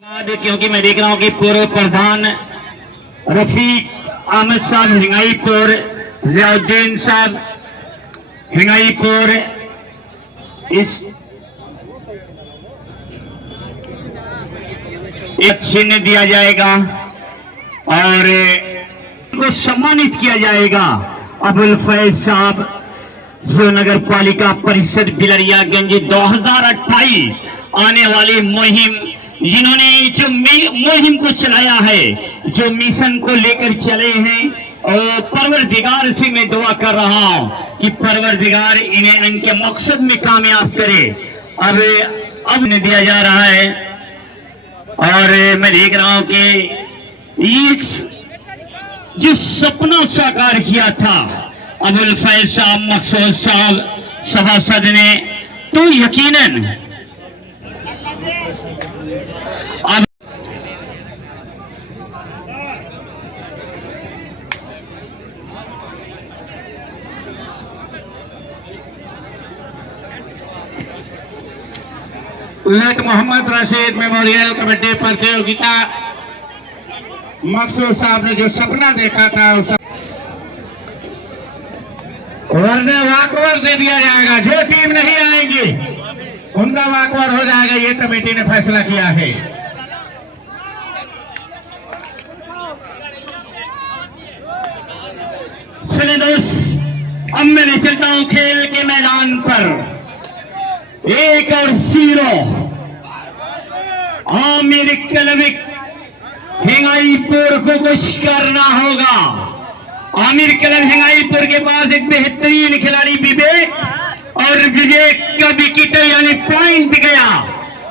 क्योंकि मैं देख रहा हूं कि पूर्व प्रधान रफीक अहमद साहब हिंगाईपुर, जियाउद्दीन साहब हिंगाईपुर, इस एक चिन्ह दिया जाएगा और को सम्मानित किया जाएगा। अबुल फैज साहब जो नगर पालिका परिषद बिलरियागंज 2028 आने वाली मुहिम, जिन्होंने जो मुहिम को चलाया है, जो मिशन को लेकर चले हैं, और परवरदिगार से मैं दुआ कर रहा हूं कि परवरदिगार इन्हें इनके मकसद में कामयाब करे। अब ने दिया जा रहा है और मैं देख रहा हूं कि ये जो सपना साकार किया था अबुल फैज साहब, मकसूद साहब सभासद ने, तो यकीनन अब लेट मोहम्मद रशीद मेमोरियल कबड्डी प्रतियोगिता, मकसूद साहब ने जो सपना देखा था उस वाकवर दे दिया जाएगा। जो टीम नहीं आएंगी उनका वाकवर हो जाएगा, ये कमेटी ने फैसला किया है। चलिए दोस्त, अब मैं चलता हूं खेल के मैदान पर। 1-0 आमिर क्लब हिंगाईपुर को कुछ करना होगा। आमिर क्लब हिंगाईपुर के पास एक बेहतरीन खिलाड़ी विवेक, और विवेक का विकेट यानी पॉइंट गया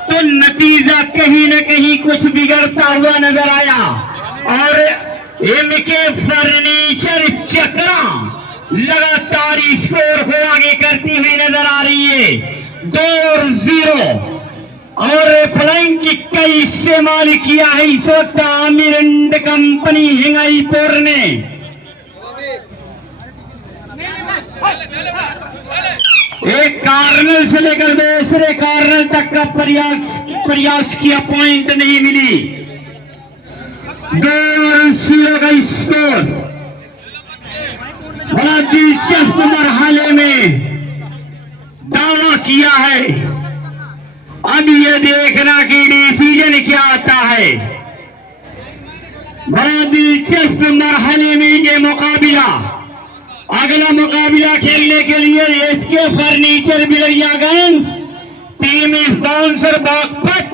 तो नतीजा कहीं न कहीं कुछ बिगड़ता हुआ नजर आया और एमके फर्नीचर चक्रा लगातार स्कोर को आगे करती हुई नजर आ रही है। 2-0 और फ्लाइंग किक का इस्तेमाल किया है इस वक्त आमिर एंड कंपनी हिंगाईपुर ने। एक कार्नल से लेकर दूसरे कार्नल तक का प्रयास किया, पॉइंट नहीं मिली। 2-0 का स्कोर बड़ा दिलचस्प मरहले में दावा किया है। अब ये देखना कि डिसीजन क्या आता है। बड़ा दिलचस्प मरहले में ये मुकाबला, अगला मुकाबला खेलने के लिए SK furniture Bilariyaganj team sponsor Baghpat,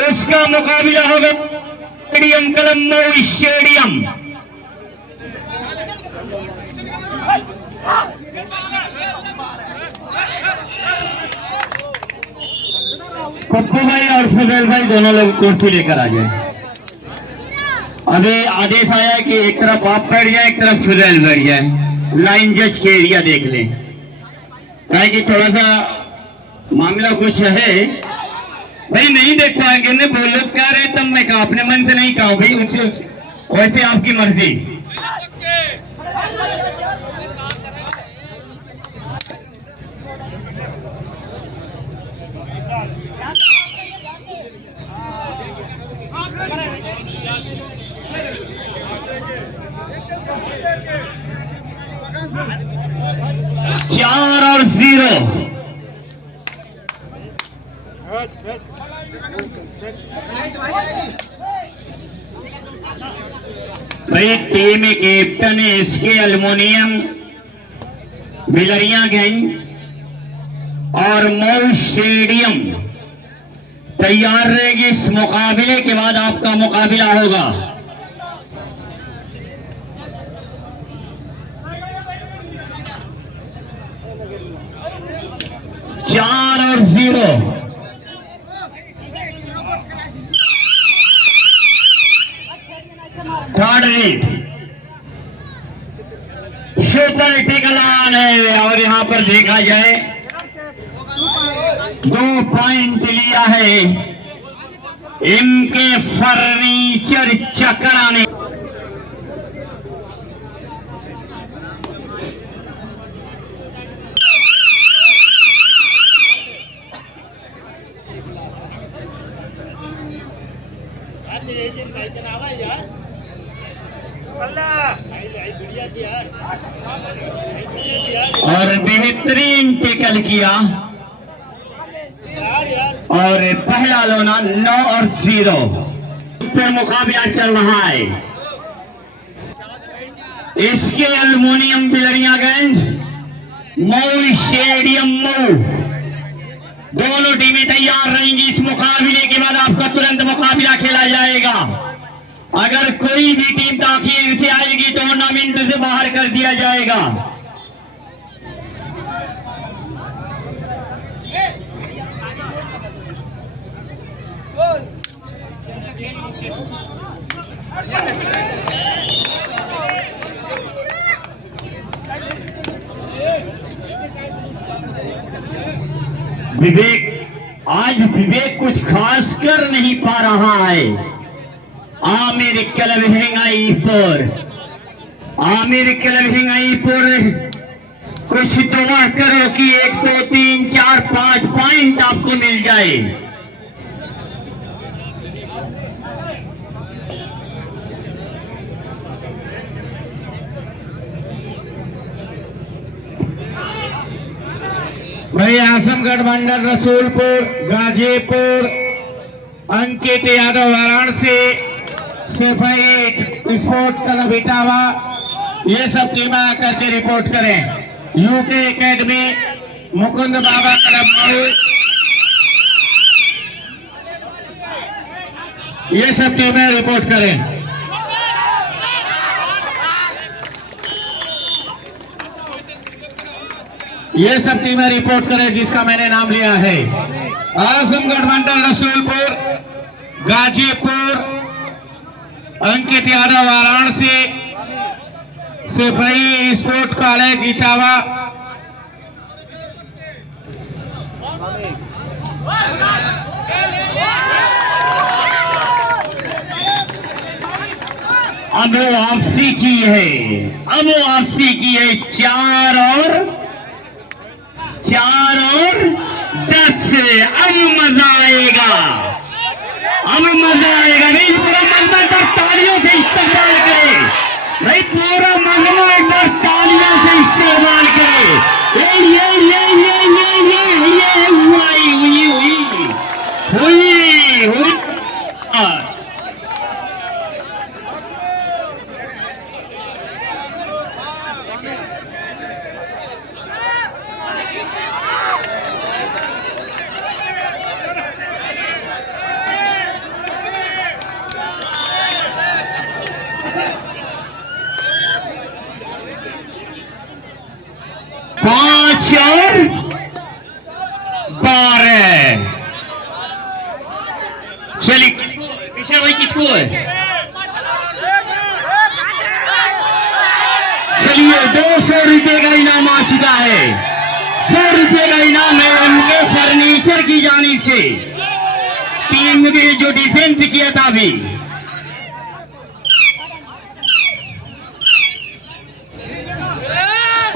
उसका मुकाबला होगा स्टेडियम कलम्बो स्टेडियम। पप्पू भाई और फजल भाई दोनों लोग कुर्सी लेकर आ जाए। अभी आदेश आया है कि एक तरफ आप बैठ जाए, एक तरफ फजल बैठ जाए, लाइन जज के एरिया देख लें। है कि थोड़ा सा मामला कुछ है भाई, नहीं देख पाएंगे ने बोलो क्या रहे, तब मैं कहा अपने मन से नहीं कहा भाई, वैसे आपकी मर्जी। चार और 0 भाई team captain SK aluminium Bilariyaganj और मऊ स्टेडियम तैयार रहेगी। इस मुकाबले के बाद आपका मुकाबला होगा। चार और 0 थर्ड रीड सुपर टिकलान है और यहां पर देखा जाए 2 पॉइंट लिया है इनके फर्नीचर चक्रा ने। और बेहतरीन टेकल किया और पहला लोना 9 और 0 पर मुकाबला चल रहा है। इसके एल्युमिनियम बिलरियागंज मऊ स्टेडियम मऊ दोनों टीमें तैयार रहेंगी। इस मुकाबले के बाद आपका तुरंत मुकाबला खेला जाएगा। अगर कोई भी टीम ताखीर से आएगी टूर्नामेंट से बाहर कर दिया जाएगा। विवेक आज विवेक कुछ खास कर नहीं पा रहा है। आमिर क्लब हिंगाईपुर कुछ दुआ करो कि 1 2 3 4 5 पॉइंट आपको मिल जाए। भाई आजमगढ़ मंडल रसूलपुर गाजीपुर अंकित यादव वाराणसी सिपाही स्पोर्ट क्लब इटावा ये सब टीमें आकर के रिपोर्ट करें। यूके एकेडमी मुकुंद बाबा क्लब मऊ ये सब टीमें रिपोर्ट करें। ये सब टीमें रिपोर्ट करें जिसका मैंने नाम लिया है। आजमगढ़ मंडल रसूलपुर गाजीपुर अंकित यादव वाराणसी सिपाही स्पोर्ट कॉलेज इटावा अब वो वापसी की है। 4 और 10 अब मजा आएगा। नहीं पूरा मजमा एक बार तालियों से इस्तेमाल करे। नहीं पूरा मजमा एक बार तालियों से इस्तेमाल करे। हुई 5 और 12 चलिए विशाल भाई किसको है? चलिए 200 रुपये का इनाम आ चुका है। 100 रुपये का इनाम है उनके फर्नीचर की जानी से। टीम ने जो डिफेंस किया था अभी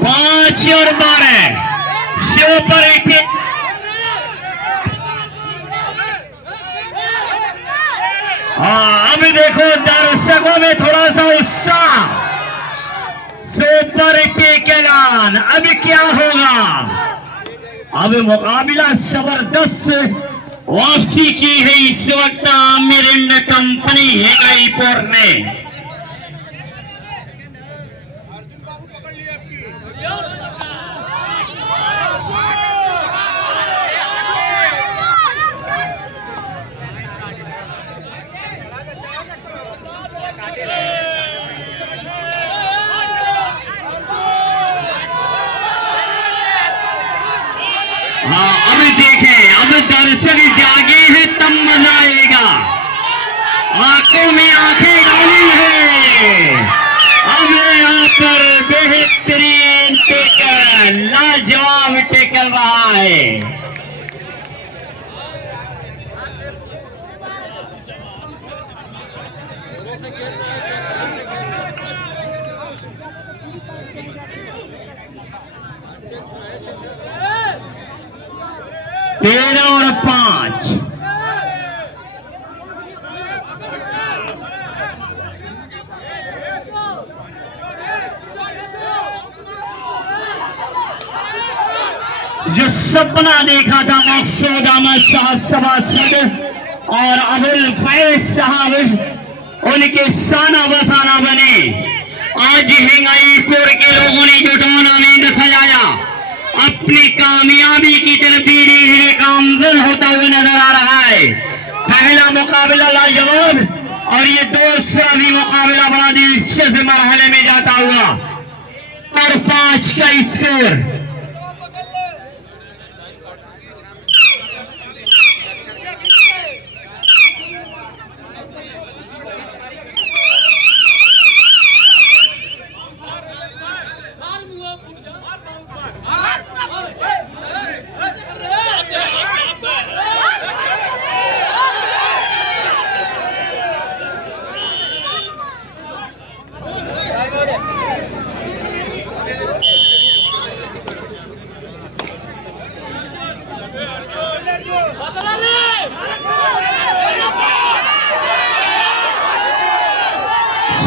5 और 12 सुपर हिट। हाँ अभी देखो दर्शकों में थोड़ा सा उत्साह। सुपर टेकलान अब क्या होगा? अब मुकाबला जबरदस्त वापसी की है इस वक्त आमिर एंड कंपनी हिंगाईपुर ने। हाँ अब देखें, अब दर्शक जागे हैं तब मजा आएगा। आंखों में आंखें डाली है। अब यहाँ पर बेहतरीन टेकल, लाजवाब टेकल रहा है। तेरह और 5 जो सपना देखा था मकसूद अहमद साहब सभासद और अबुल फैज साहब उनके साना बसाना बने। आज हिंगाईपुर के लोगों ने जो टूर्नामेंट सजाया अपनी कामयाबी की तरफ धीरे धीरे गामजन होता हुआ नजर आ रहा है। पहला मुकाबला लाजवाब और ये दूसरा भी मुकाबला बड़ा दिलचस्प मरहले में जाता हुआ और 5 का स्कोर।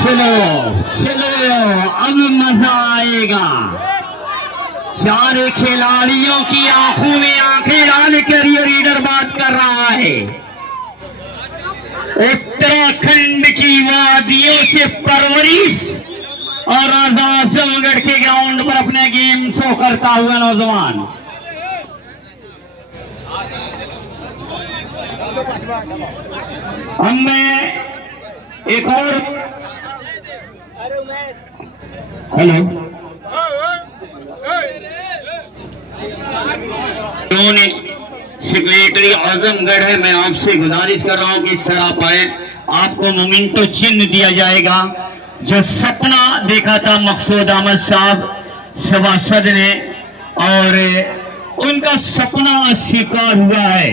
चलो चलो अब मजा आएगा। 4 खिलाड़ियों की आंखों में आंखें डालकर ये रीडर बात कर रहा है। उत्तराखंड की वादियों से परवरिश और आजमगढ़ के ग्राउंड पर अपने गेम शो करता हुआ नौजवान। अब मैं एक और हेलो सेक्रेटरी आजमगढ़ है, मैं आपसे गुजारिश कर रहा हूं कि सर आप आए, आपको मोमेंटो चिन्ह दिया जाएगा। जो सपना देखा था मकसूद अहमद साहब सभासद ने और उनका सपना स्वीकार हुआ है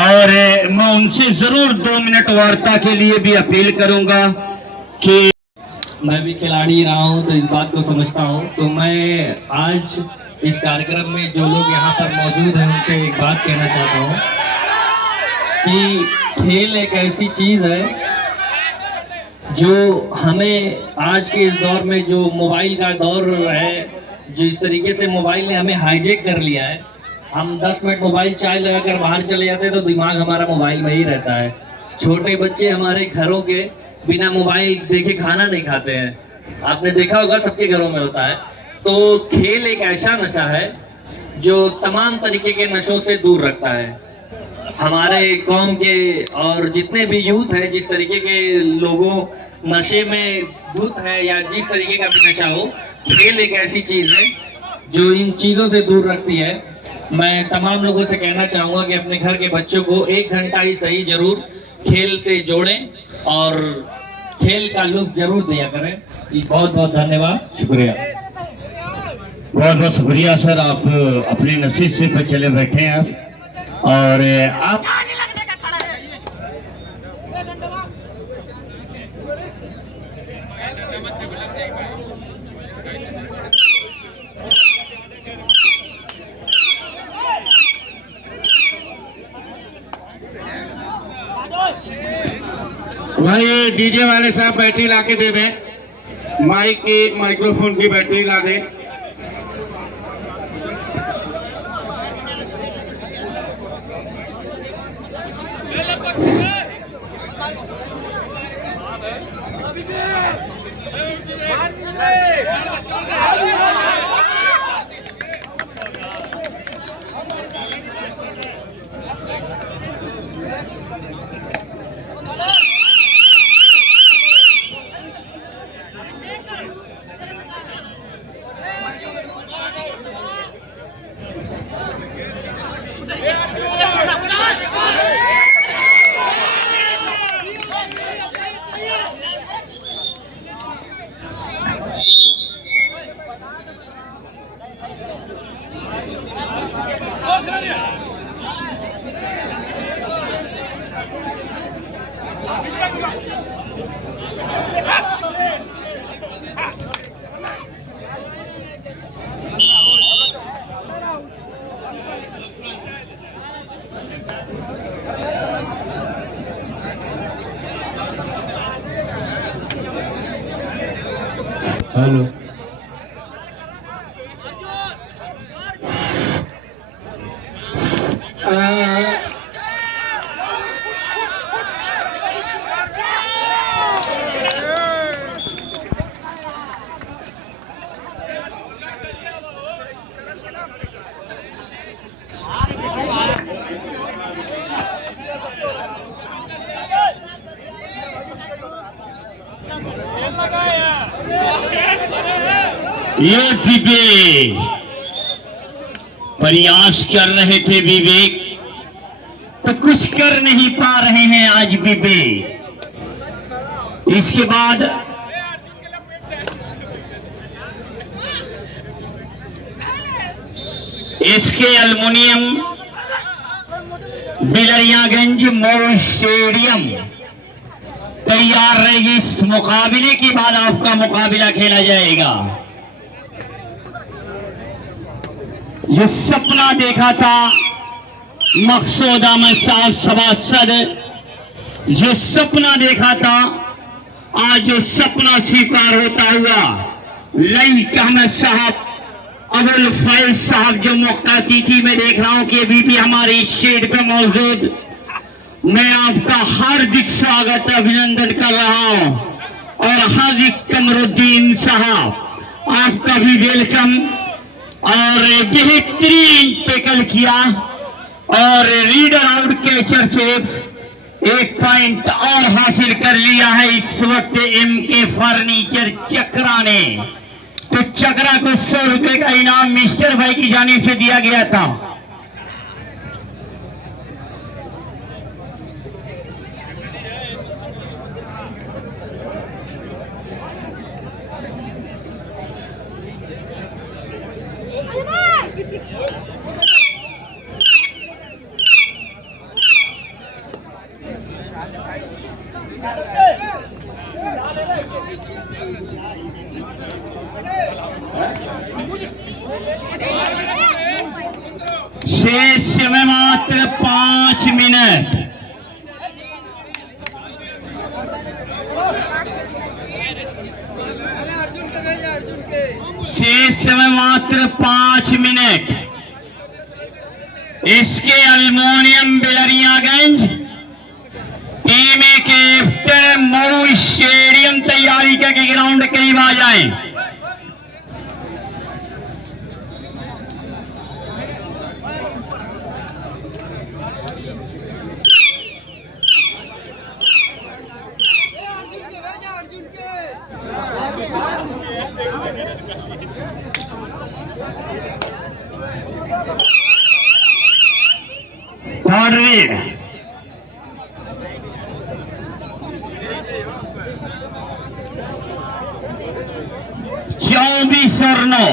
और मैं उनसे जरूर 2 मिनट वार्ता के लिए भी अपील करूंगा कि मैं भी खिलाड़ी रहा हूं तो इस बात को समझता हूं। तो मैं आज इस कार्यक्रम में जो लोग यहाँ पर मौजूद हैं उनसे एक बात कहना चाहता हूं कि खेल एक ऐसी चीज़ है जो हमें आज के इस दौर में, जो मोबाइल का दौर है, जो इस तरीके से मोबाइल ने हमें हाईजैक कर लिया है। हम 10 मिनट मोबाइल चार्ज लगाकर बाहर चले जाते हैं तो दिमाग हमारा मोबाइल में ही रहता है। छोटे बच्चे हमारे घरों के बिना मोबाइल देखे खाना नहीं खाते हैं, आपने देखा होगा, सबके घरों में होता है। तो खेल एक ऐसा नशा है जो तमाम तरीके के नशों से दूर रखता है। हमारे कौम के और जितने भी यूथ है, जिस तरीके के लोगों नशे में धुत है या जिस तरीके का भी नशा हो, खेल एक ऐसी चीज़ है जो इन चीज़ों से दूर रखती है। मैं तमाम लोगों से कहना चाहूँगा कि अपने घर के बच्चों को 1 घंटा ही सही जरूर खेल से जोड़ें और खेल का लुत्फ जरूर दिया करें। बहुत बहुत धन्यवाद, शुक्रिया। बहुत बहुत शुक्रिया सर, आप अपने नसीब से तो चले बैठे हैं आप और आप भाई डीजे वाले साहब बैटरी ला के दे दें, माइक की माइक्रोफोन की बैटरी ला दें। हेलो ये विवेक प्रयास कर रहे थे, विवेक तो कुछ कर नहीं पा रहे हैं आज विवेक। इसके बाद इसके एल्युमिनियम बिलरियागंज मऊ स्टेडियम तैयार रहेगी। इस मुकाबले के बाद आपका मुकाबला खेला जाएगा। जो सपना देखा था मकसूद अहमद साहब सभासद, जो सपना देखा था आज जो सपना स्वीकार होता हुआ, लाइक अहमद साहब, अबुल फैज साहब जो मौका तिथि में देख रहा हूं कि अभी भी हमारी शेड पे मौजूद, मैं आपका हार्दिक स्वागत अभिनंदन कर रहा हूं। और हाजी कमरुद्दीन साहब आपका भी वेलकम। और बेहतरीन टैकल किया और रीडर आउट कैचर से 1 पॉइंट और हासिल कर लिया है इस वक्त एमके फर्नीचर चक्रा ने। तो चक्रा को 100 रुपए का इनाम मिस्टर भाई की जानिब से दिया गया था। शेष समय मात्र 5 मिनट। शेष समय मात्र 5 मिनट। इसके aluminium Bilariyaganj team captain Mau stadium तैयारी करके ग्राउंड करीब आ जाए। रीड 24 और 9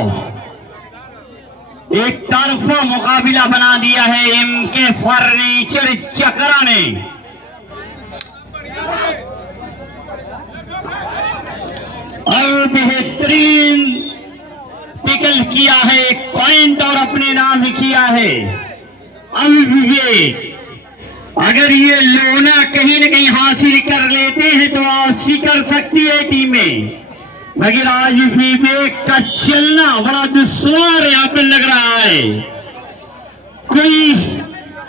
एक तरफा मुकाबला बना दिया है एमके फर्नीचर चक्रा ने। और बेहतरीन टिकल किया है, 1 पॉइंट और अपने नाम ही किया है। अब विवेक अगर ये लोना कहीं न कहीं हासिल कर लेते हैं तो वापसी कर सकती है टीमें, मगर आज विवेक का चलना बड़ा दुश्वार यहाँ पे लग रहा है। कोई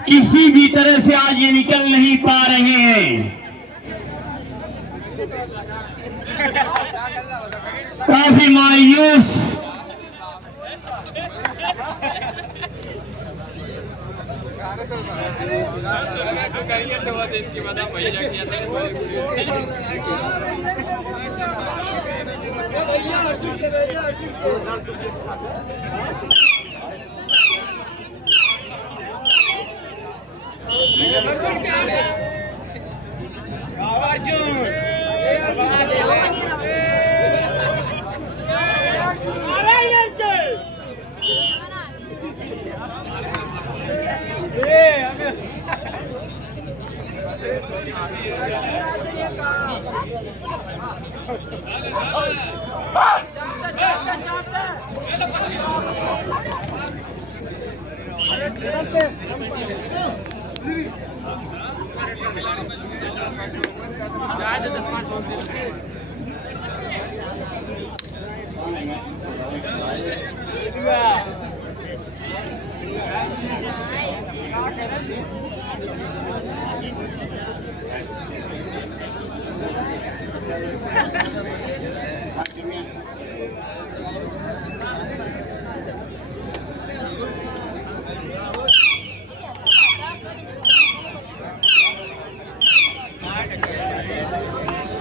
किसी भी तरह से आज ये निकल नहीं पा रहे हैं। काफी मायूस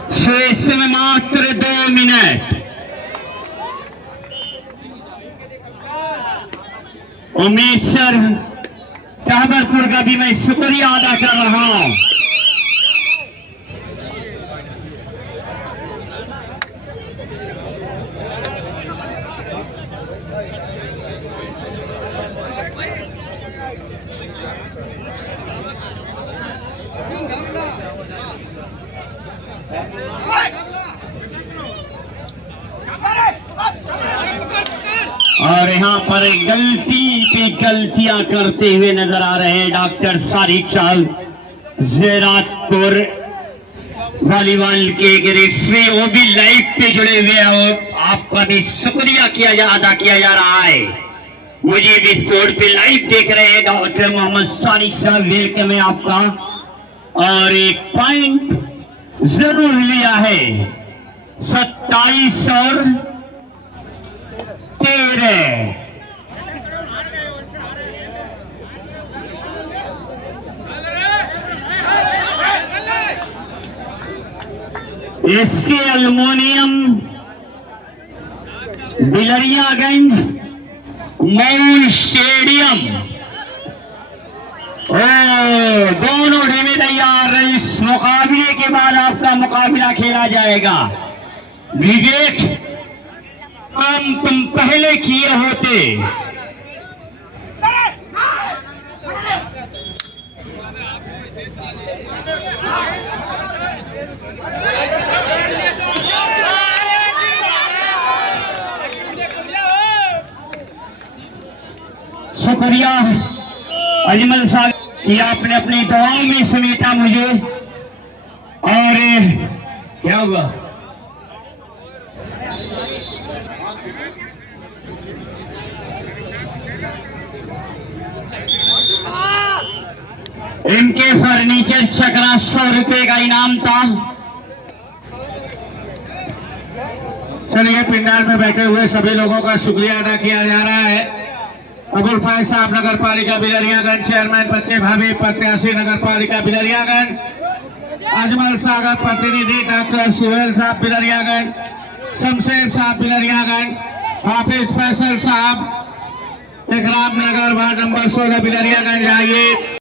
शेष में मात्र 2 मिनट। उमेश सर टाबरपुर का भी मैं शुक्रिया अदा कर रहा हूं। और यहाँ पर गलती पे गलतियां करते हुए नजर आ रहे हैं डॉक्टर सारिक साहब ज़ेरातपुर वॉलीबॉल के रेफरी, वो भी लाइव पे जुड़े हुए हैं और आपका भी शुक्रिया अदा किया जा रहा है। मुझे भी स्पोर्ट पे लाइव देख रहे हैं डॉक्टर मोहम्मद सारिक साहब, वेलकम है आपका। और एक पॉइंट जरूर लिया है 27 और 13। इसके एल्युमिनियम बिलरियागंज मऊ स्टेडियम, दोनों टीमें तैयार। इस मुकाबले के बाद आपका मुकाबला खेला जाएगा। विवेक, काम तुम पहले किए होते। शुक्रिया अजमल साहब कि आपने अपनी दुआओं में समेटा मुझे। और क्या हुआ? इनके फर्नीचर चक्रा 100 रुपए का इनाम था। चलिए, पिंडाल में बैठे हुए सभी लोगों का शुक्रिया अदा किया जा रहा है। अबुल फैज साहब नगर पालिका बिलरियागंज, चेयरमैन पत्ते भाभी प्रत्याशी नगर पालिका बिलरियागंज, अजमल सागर प्रतिनिधि डॉक्टर सुहेल साहब बिलरियागंज, शमशेर साहब बिलरियागंज, हाफिज फैसल साहब इकराम नगर वार्ड नंबर 16 बिलरियागंज। आइए